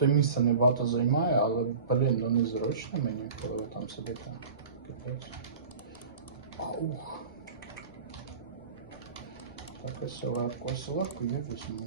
Те місце не багато займає, але, блін, ну незручно мені, коли ви там сидите. Капець. Аух. Так, ось легко, Ось легко я візьму.